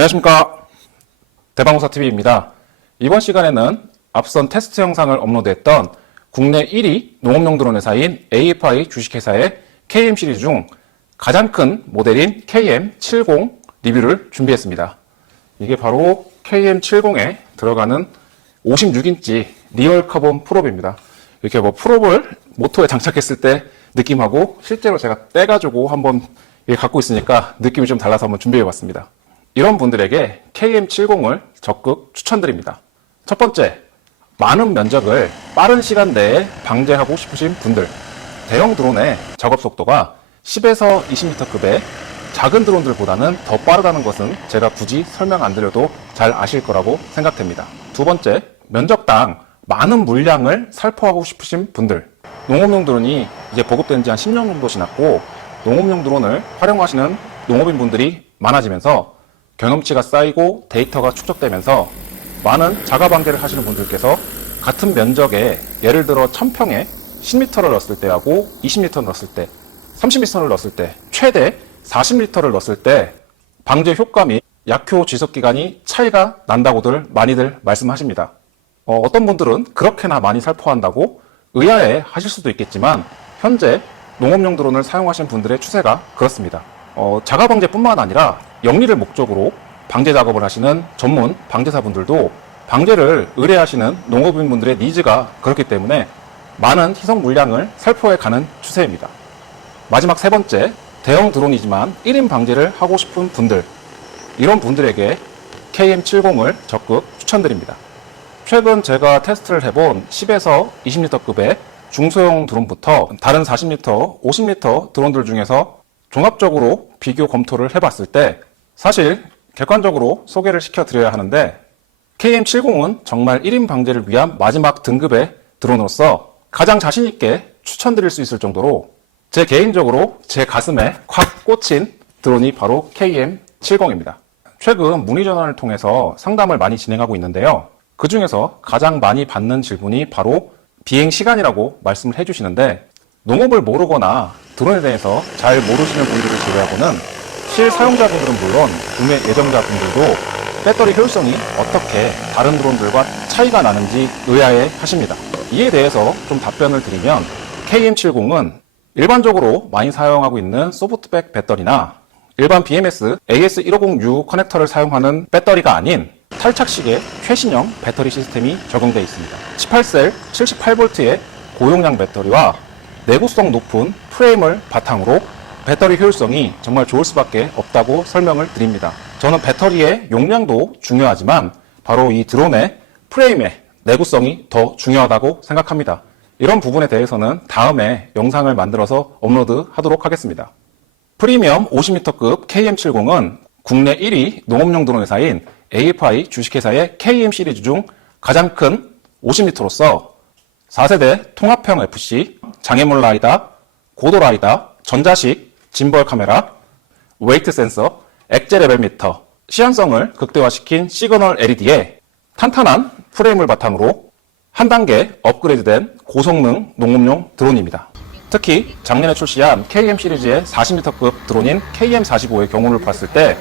안녕하십니까, 대방호사TV입니다. 이번 시간에는 앞선 테스트 영상을 업로드했던 국내 1위 농업용 드론 회사인 AFI 주식회사의 KM 시리즈 중 가장 큰 모델인 KM70 리뷰를 준비했습니다. 이게 바로 KM70에 들어가는 56인치 리얼 카본 프롭입니다. 이렇게 프롭을 모터에 장착했을 때 느낌하고 실제로 제가 떼가지고 한번 갖고 있으니까 느낌이 좀 달라서 한번 준비해봤습니다. 이런 분들에게 KM70을 적극 추천드립니다. 첫 번째, 많은 면적을 빠른 시간 내에 방제하고 싶으신 분들, 대형 드론의 작업 속도가 10에서 20m급의 작은 드론들보다는 더 빠르다는 것은 제가 굳이 설명 안 드려도 잘 아실 거라고 생각됩니다. 두 번째, 면적당 많은 물량을 살포하고 싶으신 분들, 농업용 드론이 이제 보급된 지 한 10년 정도 지났고 농업용 드론을 활용하시는 농업인분들이 많아지면서 경험치가 쌓이고 데이터가 축적되면서 많은 자가 방제를 하시는 분들께서 같은 면적에 예를 들어 1000평에 10m를 넣었을 때하고 20m를 넣었을 때, 30m를 넣었을 때, 최대 40m를 넣었을 때 방제 효과 및 약효 지속 기간이 차이가 난다고들 많이들 말씀하십니다. 어떤 분들은 그렇게나 많이 살포한다고 의아해 하실 수도 있겠지만 현재 농업용 드론을 사용하시는 분들의 추세가 그렇습니다. 자가 방제뿐만 아니라 영리를 목적으로 방제 작업을 하시는 전문 방제사분들도 방제를 의뢰하시는 농업인분들의 니즈가 그렇기 때문에 많은 희석 물량을 살포해 가는 추세입니다. 마지막 세 번째, 대형 드론이지만 1인 방제를 하고 싶은 분들, 이런 분들에게 KM70을 적극 추천드립니다. 최근 제가 테스트를 해본 10에서 20m급의 중소형 드론부터 다른 40m, 50m 드론들 중에서 종합적으로 비교 검토를 해봤을 때 사실 객관적으로 소개를 시켜드려야 하는데 KM70은 정말 1인 방제를 위한 마지막 등급의 드론으로서 가장 자신있게 추천드릴 수 있을 정도로 제 개인적으로 제 가슴에 콱 꽂힌 드론이 바로 KM70입니다. 최근 문의 전화를 통해서 상담을 많이 진행하고 있는데요. 그 중에서 가장 많이 받는 질문이 바로 비행 시간이라고 말씀을 해주시는데 농업을 모르거나 드론에 대해서 잘 모르시는 분들을 제외하고는 실사용자분들은 물론 구매 예정자분들도 배터리 효율성이 어떻게 다른 드론들과 차이가 나는지 의아해 하십니다. 이에 대해서 좀 답변을 드리면 KM70은 일반적으로 많이 사용하고 있는 소프트백 배터리나 일반 BMS AS150U 커넥터를 사용하는 배터리가 아닌 탈착식의 최신형 배터리 시스템이 적용되어 있습니다. 18셀 78V의 고용량 배터리와 내구성 높은 프레임을 바탕으로 배터리 효율성이 정말 좋을 수밖에 없다고 설명을 드립니다. 저는 배터리의 용량도 중요하지만 바로 이 드론의 프레임의 내구성이 더 중요하다고 생각합니다. 이런 부분에 대해서는 다음에 영상을 만들어서 업로드하도록 하겠습니다. 프리미엄 50m급 KM70은 국내 1위 농업용 드론 회사인 AFI 주식회사의 KM 시리즈 중 가장 큰 50m로서 4세대 통합형 FC, 장애물 라이다, 고도 라이다, 전자식 짐벌 카메라, 웨이트 센서, 액제 레벨 미터, 시한성을 극대화시킨 시그널 LED에 탄탄한 프레임을 바탕으로 한 단계 업그레이드된 고성능 농업용 드론입니다. 특히 작년에 출시한 KM 시리즈의 40m급 드론인 KM45의 경우를 봤을 때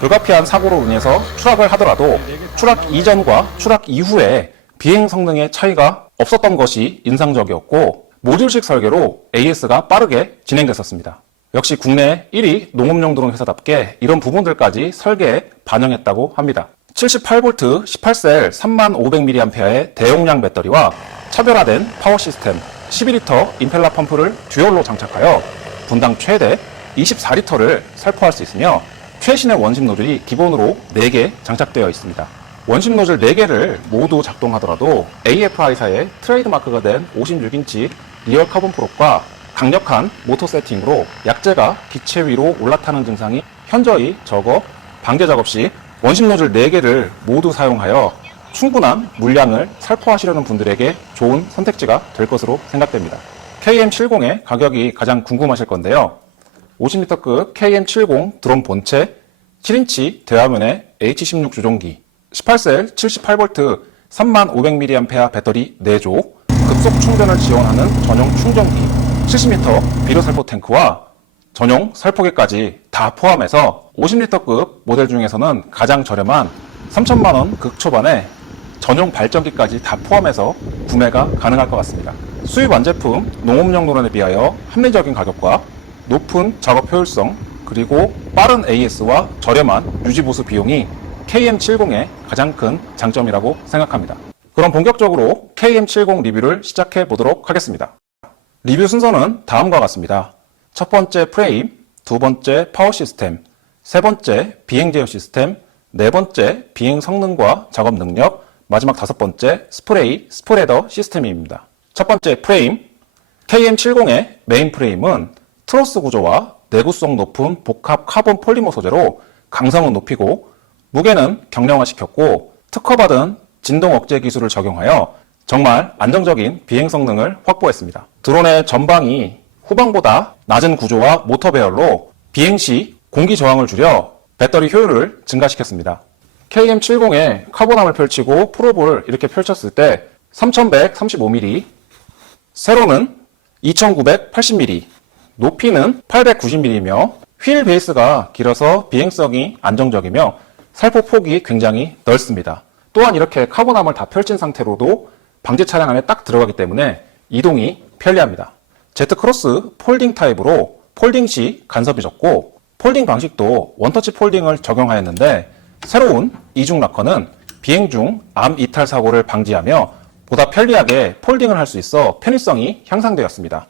불가피한 사고로 인해서 추락을 하더라도 추락 이전과 추락 이후에 비행 성능의 차이가 없었던 것이 인상적이었고 모듈식 설계로 AS가 빠르게 진행됐었습니다. 역시 국내 1위 농업용 드론 회사답게 이런 부분들까지 설계에 반영했다고 합니다. 78V 18셀 3500mAh의 대용량 배터리와 차별화된 파워 시스템 12리터 임펠러 펌프를 듀얼로 장착하여 분당 최대 24리터를 살포할 수 있으며 최신의 원심 노즐이 기본으로 4개 장착되어 있습니다. 원심 노즐 4개를 모두 작동하더라도 AFI사의 트레이드마크가 된 56인치 리얼 카본 프롭과 강력한 모터 세팅으로 약재가 기체 위로 올라타는 증상이 현저히 적어 방제 작업 시 원심 노즐 4개를 모두 사용하여 충분한 물량을 살포하시려는 분들에게 좋은 선택지가 될 것으로 생각됩니다. KM70의 가격이 가장 궁금하실 건데요. 50m급 KM70 드론 본체, 7인치 대화면의 H16 조종기, 18셀 78V 3500mAh 배터리 4조, 급속 충전을 지원하는 전용 충전기, 70m 비료 살포 탱크와 전용 살포기까지 다 포함해서 50리터급 모델 중에서는 가장 저렴한 3천만 원 극초반에 전용 발전기까지 다 포함해서 구매가 가능할 것 같습니다. 수입 완제품 농업용 드론에 비하여 합리적인 가격과 높은 작업 효율성, 그리고 빠른 AS와 저렴한 유지보수 비용이 KM70의 가장 큰 장점이라고 생각합니다. 그럼 본격적으로 KM70 리뷰를 시작해 보도록 하겠습니다. 리뷰 순서는 다음과 같습니다. 첫 번째 프레임, 두 번째 파워 시스템, 세 번째 비행 제어 시스템, 네 번째 비행 성능과 작업 능력, 마지막 다섯 번째 스프레이, 스프레더 시스템입니다. 첫 번째 프레임, KM70의 메인 프레임은 트러스 구조와 내구성 높은 복합 카본 폴리머 소재로 강성은 높이고 무게는 경량화시켰고 특허받은 진동 억제 기술을 적용하여 정말 안정적인 비행 성능을 확보했습니다. 드론의 전방이 후방보다 낮은 구조와 모터 배열로 비행 시 공기 저항을 줄여 배터리 효율을 증가시켰습니다. KM70의 카본암을 펼치고 프로브를 이렇게 펼쳤을 때 3135mm, 세로는 2980mm, 높이는 890mm이며 휠 베이스가 길어서 비행성이 안정적이며 살포 폭이 굉장히 넓습니다. 또한 이렇게 카본암을 다 펼친 상태로도 방제 차량 안에 딱 들어가기 때문에 이동이 편리합니다. Z크로스 폴딩 타입으로 폴딩 시 간섭이 적고 폴딩 방식도 원터치 폴딩을 적용하였는데 새로운 이중 락커는 비행 중 암 이탈 사고를 방지하며 보다 편리하게 폴딩을 할 수 있어 편의성이 향상되었습니다.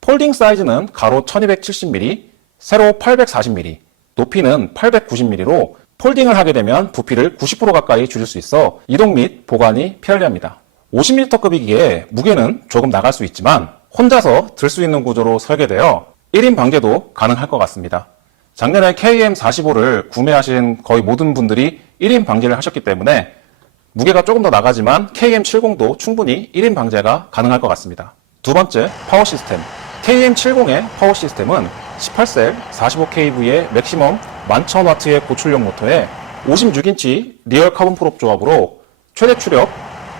폴딩 사이즈는 가로 1270mm, 세로 840mm, 높이는 890mm로 폴딩을 하게 되면 부피를 90% 가까이 줄일 수 있어 이동 및 보관이 편리합니다. 50m급이기에 무게는 조금 나갈 수 있지만 혼자서 들 수 있는 구조로 설계되어 1인 방제도 가능할 것 같습니다. 작년에 KM45를 구매하신 거의 모든 분들이 1인 방제를 하셨기 때문에 무게가 조금 더 나가지만 KM70도 충분히 1인 방제가 가능할 것 같습니다. 두 번째, 파워 시스템. KM70의 파워 시스템은 18셀 45kV의 맥시멈 11,000W의 고출력 모터에 56인치 리얼 카본 프롭 조합으로 최대 추력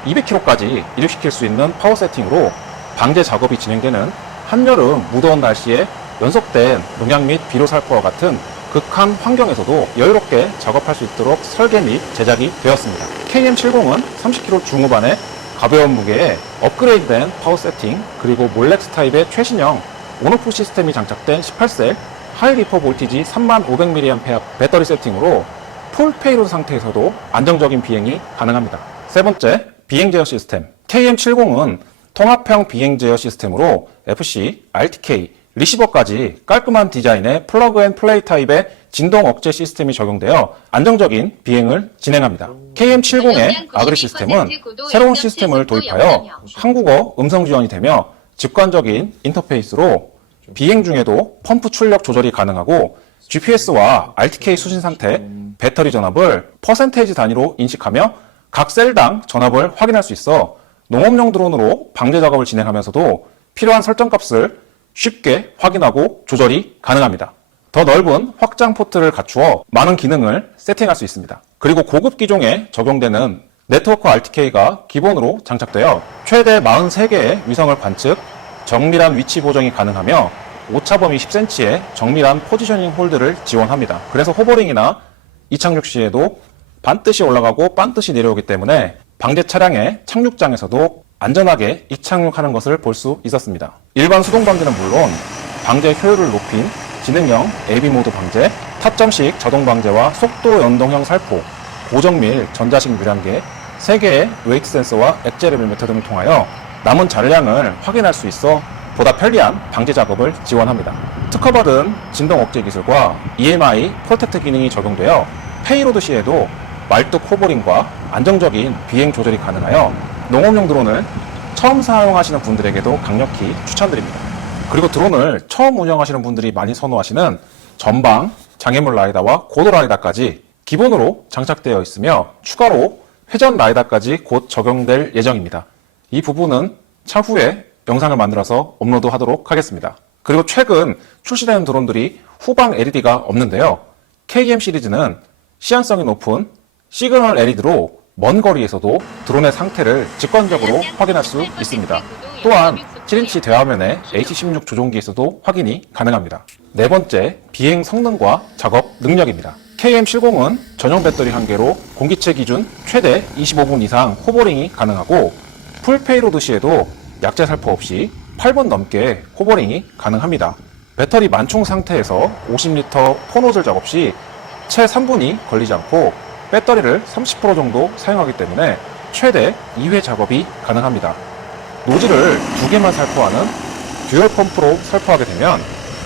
200km까지 이륙시킬 수 있는 파워 세팅으로 방제 작업이 진행되는 한여름 무더운 날씨에 연속된 농약 및 비료 살포와 같은 극한 환경에서도 여유롭게 작업할 수 있도록 설계 및 제작이 되었습니다. KM70은 30kg 중후반의 가벼운 무게에 업그레이드된 파워 세팅, 그리고 몰렉스 타입의 최신형 온오프 시스템이 장착된 18셀 하이 리퍼 볼티지 3500mAh 배터리 세팅으로 풀 페이로드 상태에서도 안정적인 비행이 가능합니다. 세 번째, 비행 제어 시스템. KM70은 통합형 비행 제어 시스템으로 FC, RTK, 리시버까지 깔끔한 디자인의 플러그 앤 플레이 타입의 진동 억제 시스템이 적용되어 안정적인 비행을 진행합니다. KM70의 아그리 시스템은 새로운 시스템을 도입하여 한국어 음성 지원이 되며 직관적인 인터페이스로 비행 중에도 펌프 출력 조절이 가능하고 GPS와 RTK 수신 상태, 배터리 전압을 퍼센테이지 단위로 인식하며 각 셀당 전압을 확인할 수 있어 농업용 드론으로 방제 작업을 진행하면서도 필요한 설정값을 쉽게 확인하고 조절이 가능합니다. 더 넓은 확장 포트를 갖추어 많은 기능을 세팅할 수 있습니다. 그리고 고급 기종에 적용되는 네트워크 RTK가 기본으로 장착되어 최대 43개의 위성을 관측, 정밀한 위치 보정이 가능하며 오차 범위 10cm의 정밀한 포지셔닝 홀드를 지원합니다. 그래서 호버링이나 이착륙 시에도 반드시 올라가고 반드시 내려오기 때문에 방제 차량의 착륙장에서도 안전하게 이착륙하는 것을 볼 수 있었습니다. 일반 수동 방제는 물론 방제 효율을 높인 지능형 AB 모드 방제, 타점식 자동 방제와 속도 연동형 살포, 고정밀 전자식 물량계, 3개의 웨이트 센서와 액제 레벨 메터 등을 통하여 남은 잔량을 확인할 수 있어 보다 편리한 방제 작업을 지원합니다. 특허받은 진동 억제 기술과 EMI 프로텍트 기능이 적용되어 페이로드 시에도 말뚝 호버링과 안정적인 비행 조절이 가능하여 농업용 드론을 처음 사용하시는 분들에게도 강력히 추천드립니다. 그리고 드론을 처음 운영하시는 분들이 많이 선호하시는 전방, 장애물 라이다와 고도 라이다까지 기본으로 장착되어 있으며 추가로 회전 라이다까지 곧 적용될 예정입니다. 이 부분은 차후에 영상을 만들어서 업로드하도록 하겠습니다. 그리고 최근 출시되는 드론들이 후방 LED가 없는데요. KM 시리즈는 시안성이 높은 시그널 LED로 먼 거리에서도 드론의 상태를 직관적으로 확인할 수 있습니다. 또한 7인치 대화면의 H16 조종기에서도 확인이 가능합니다. 네 번째, 비행 성능과 작업 능력입니다. KM70은 전용 배터리 1개로 공기체 기준 최대 25분 이상 호버링이 가능하고 풀 페이로드 시에도 약재 살포 없이 8분 넘게 호버링이 가능합니다. 배터리 만충 상태에서 50L 포노즐 작업 시 채 3분이 걸리지 않고 배터리를 30% 정도 사용하기 때문에 최대 2회 작업이 가능합니다. 노즐을 2개만 살포하는 듀얼 펌프로 살포하게 되면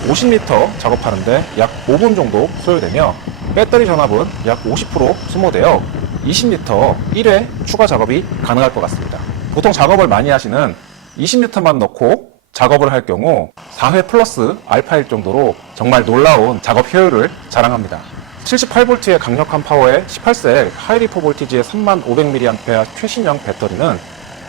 50L 작업하는데 약 5분 정도 소요되며 배터리 전압은 약 50% 소모되어 20L 1회 추가 작업이 가능할 것 같습니다. 보통 작업을 많이 하시는 20L만 넣고 작업을 할 경우 4회 플러스 알파일 정도로 정말 놀라운 작업 효율을 자랑합니다. 78V의 강력한 파워에 18셀 하이리퍼 볼티지의 3500mAh 최신형 배터리는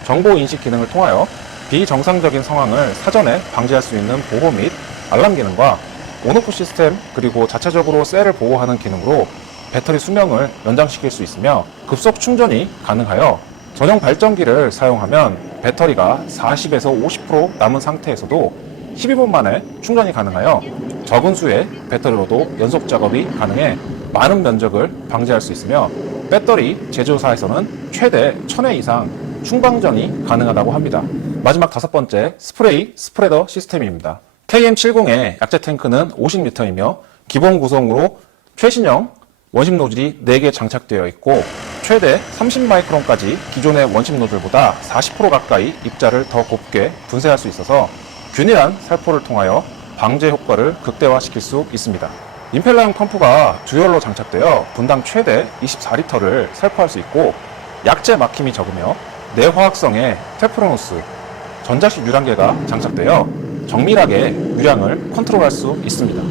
정보 인식 기능을 통하여 비정상적인 상황을 사전에 방지할 수 있는 보호 및 알람 기능과 온오프 시스템 그리고 자체적으로 셀을 보호하는 기능으로 배터리 수명을 연장시킬 수 있으며 급속 충전이 가능하여 전용 발전기를 사용하면 배터리가 40에서 50% 남은 상태에서도 12분 만에 충전이 가능하여 적은 수의 배터리로도 연속 작업이 가능해 많은 면적을 방지할 수 있으며 배터리 제조사에서는 최대 1000회 이상 충방전이 가능하다고 합니다. 마지막 5번째, 스프레이 스프레더 시스템입니다. KM70의 약재 탱크는 50L이며 기본 구성으로 최신형 원심 노즐이 4개 장착되어 있고 최대 30마이크론까지 기존의 원심 노즐보다 40% 가까이 입자를 더 곱게 분쇄할 수 있어서 균일한 살포를 통하여 방제 효과를 극대화시킬 수 있습니다. 임펠러형 펌프가 듀얼로 장착되어 분당 최대 24L를 살포할 수 있고 약재 막힘이 적으며 내화학성의 테프론호스, 전자식 유량계가 장착되어 정밀하게 유량을 컨트롤할 수 있습니다.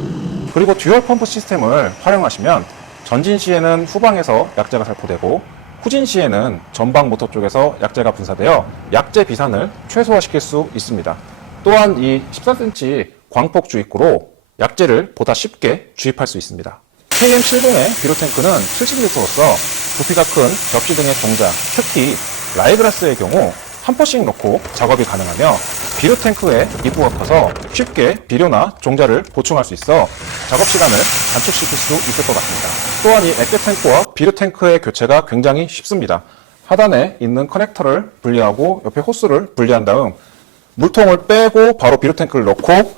그리고 듀얼 펌프 시스템을 활용하시면 전진 시에는 후방에서 약재가 살포되고 후진 시에는 전방 모터 쪽에서 약재가 분사되어 약재 비산을 최소화시킬 수 있습니다. 또한 이 14cm 광폭 주입구로 약재를 보다 쉽게 주입할 수 있습니다. KM70의 비료 탱크는 70L로서 부피가 큰 접시 등의 종자, 특히 라이그라스의 경우 한 포씩 넣고 작업이 가능하며 비료 탱크의 입구가 커서 쉽게 비료나 종자를 보충할 수 있어 작업 시간을 단축시킬 수 있을 것 같습니다. 또한 이 액계 탱크와 비료 탱크의 교체가 굉장히 쉽습니다. 하단에 있는 커넥터를 분리하고 옆에 호스를 분리한 다음 물통을 빼고 바로 비료 탱크를 넣고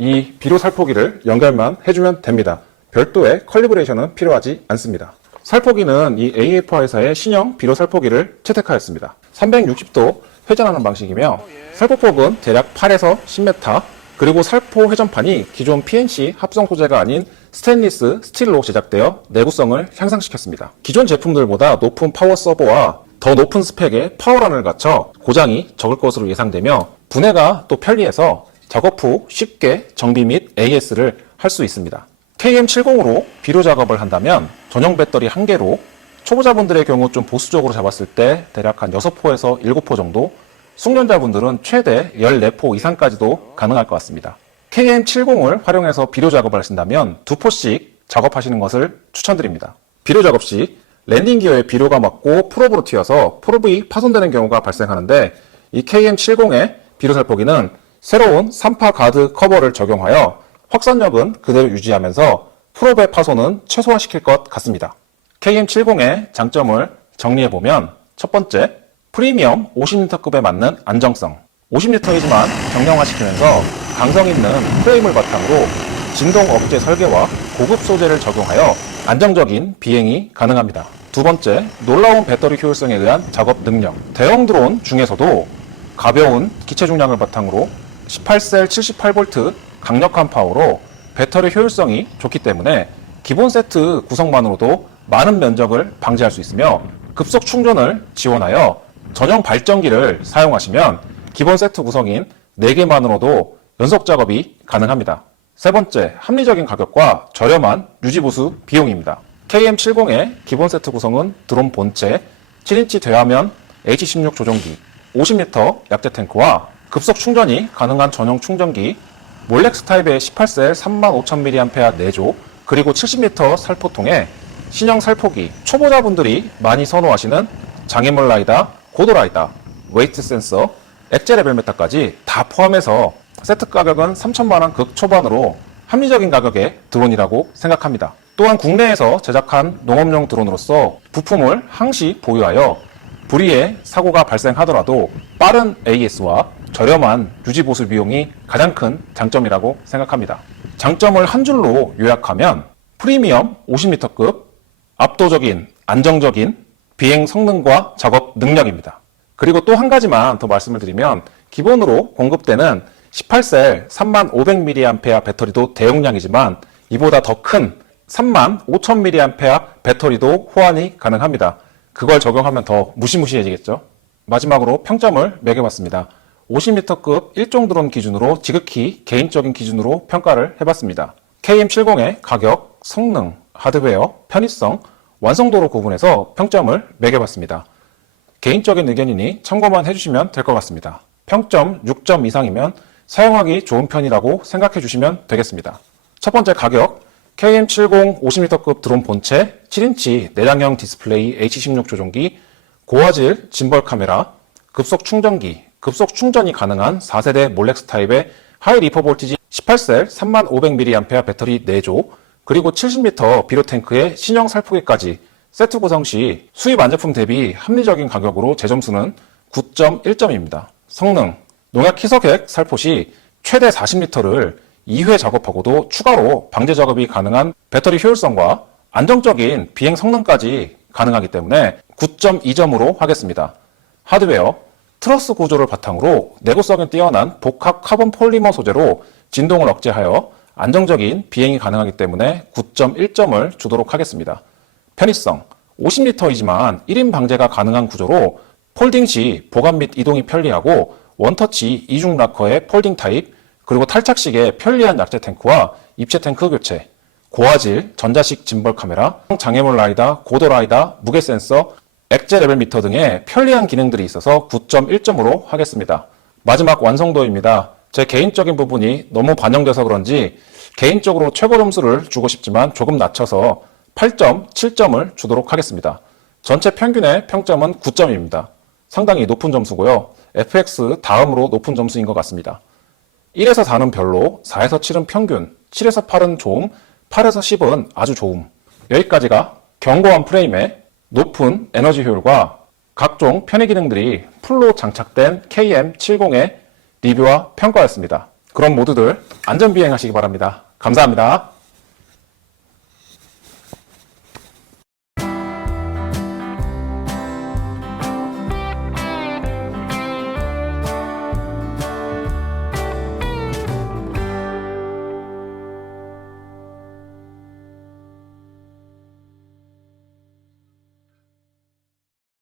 이 비료 살포기를 연결만 해주면 됩니다. 별도의 컬리브레이션은 필요하지 않습니다. 살포기는 이 AFR사의 신형 비료 살포기를 채택하였습니다. 360도 회전하는 방식이며 살포폭은 대략 8에서 10m, 그리고 살포 회전판이 기존 PNC 합성 소재가 아닌 스테인리스 스틸로 제작되어 내구성을 향상시켰습니다. 기존 제품들보다 높은 파워 서버와 더 높은 스펙의 파워런을 갖춰 고장이 적을 것으로 예상되며 분해가 또 편리해서 작업 후 쉽게 정비 및 AS를 할 수 있습니다. KM70으로 비료 작업을 한다면 전용 배터리 1개로 초보자분들의 경우 좀 보수적으로 잡았을 때 대략 한 6포에서 7포 정도, 숙련자분들은 최대 14포 이상까지도 가능할 것 같습니다. KM70을 활용해서 비료 작업을 하신다면 2포씩 작업하시는 것을 추천드립니다. 비료 작업 시 랜딩 기어에 비료가 맞고 프로브로 튀어서 프로브이 파손되는 경우가 발생하는데 이 KM70의 비료 살포기는 새로운 3파 가드 커버를 적용하여 확산력은 그대로 유지하면서 프롭의 파손은 최소화시킬 것 같습니다. KM70의 장점을 정리해보면 첫 번째, 프리미엄 50L급에 맞는 안정성. 50L이지만 경량화시키면서 강성 있는 프레임을 바탕으로 진동 억제 설계와 고급 소재를 적용하여 안정적인 비행이 가능합니다. 두 번째, 놀라운 배터리 효율성에 의한 작업 능력. 대형 드론 중에서도 가벼운 기체 중량을 바탕으로 18셀 78V 강력한 파워로 배터리 효율성이 좋기 때문에 기본 세트 구성만으로도 많은 면적을 방지할 수 있으며 급속 충전을 지원하여 전용 발전기를 사용하시면 기본 세트 구성인 4개만으로도 연속 작업이 가능합니다. 세 번째, 합리적인 가격과 저렴한 유지보수 비용입니다. KM70의 기본 세트 구성은 드론 본체, 7인치 대화면 H16 조종기, 50L 약재 탱크와 급속 충전이 가능한 전용 충전기, 몰렉스 타입의 18셀 35,000mAh 4조, 그리고 70L 살포통에 신형 살포기, 초보자분들이 많이 선호하시는 장애물 라이다, 고도 라이다, 웨이트 센서, 엑제 레벨 메타까지 다 포함해서 세트 가격은 3천만원 극초반으로 합리적인 가격의 드론이라고 생각합니다. 또한 국내에서 제작한 농업용 드론으로서 부품을 항시 보유하여 불의의 사고가 발생하더라도 빠른 AS와 저렴한 유지보수 비용이 가장 큰 장점이라고 생각합니다. 장점을 한 줄로 요약하면 프리미엄 50m급, 압도적인 안정적인 비행 성능과 작업 능력입니다. 그리고 또 한 가지만 더 말씀을 드리면 기본으로 공급되는 18셀 3500mAh 배터리도 대용량이지만 이보다 더 큰 35000mAh 배터리도 호환이 가능합니다. 그걸 적용하면 더 무시무시해지겠죠. 마지막으로 평점을 매겨봤습니다. 50m급 1종 드론 기준으로 지극히 개인적인 기준으로 평가를 해봤습니다. KM70의 가격, 성능, 하드웨어, 편의성, 완성도로 구분해서 평점을 매겨봤습니다. 개인적인 의견이니 참고만 해주시면 될 것 같습니다. 평점 6점 이상이면 사용하기 좋은 편이라고 생각해 주시면 되겠습니다. 첫 번째 가격, KM70 50m급 드론 본체, 7인치 내장형 디스플레이 H16 조종기, 고화질 짐벌 카메라, 급속 충전기, 급속 충전이 가능한 4세대 몰렉스 타입의 하이 리퍼 볼티지 18셀 3500mAh 배터리 4조, 그리고 70m 비료 탱크의 신형 살포기까지 세트 구성 시 수입 완제품 대비 합리적인 가격으로 제 점수는 9.1점입니다. 성능, 농약 희석액 살포 시 최대 40리터를 2회 작업하고도 추가로 방제 작업이 가능한 배터리 효율성과 안정적인 비행 성능까지 가능하기 때문에 9.2점으로 하겠습니다. 하드웨어, 트러스 구조를 바탕으로 내구성이 뛰어난 복합 카본 폴리머 소재로 진동을 억제하여 안정적인 비행이 가능하기 때문에 9.1점을 주도록 하겠습니다. 편의성, 50리터이지만 1인 방제가 가능한 구조로 폴딩 시 보관 및 이동이 편리하고 원터치 이중 락커의 폴딩 타입, 그리고 탈착식의 편리한 약재 탱크와 입체 탱크 교체, 고화질 전자식 짐벌 카메라, 장애물 라이다, 고도 라이다, 무게 센서, 엑제 레벨 미터 등의 편리한 기능들이 있어서 9.1점으로 하겠습니다. 마지막 완성도입니다. 제 개인적인 부분이 너무 반영돼서 그런지 개인적으로 최고 점수를 주고 싶지만 조금 낮춰서 8.7점을 주도록 하겠습니다. 전체 평균의 평점은 9점입니다. 상당히 높은 점수고요. FX 다음으로 높은 점수인 것 같습니다. 1에서 4는 별로, 4에서 7은 평균, 7에서 8은 좋음, 8에서 10은 아주 좋음. 여기까지가 견고한 프레임에 높은 에너지 효율과 각종 편의 기능들이 풀로 장착된 KM70의 리뷰와 평가였습니다. 그럼 모두들 안전비행하시기 바랍니다. 감사합니다.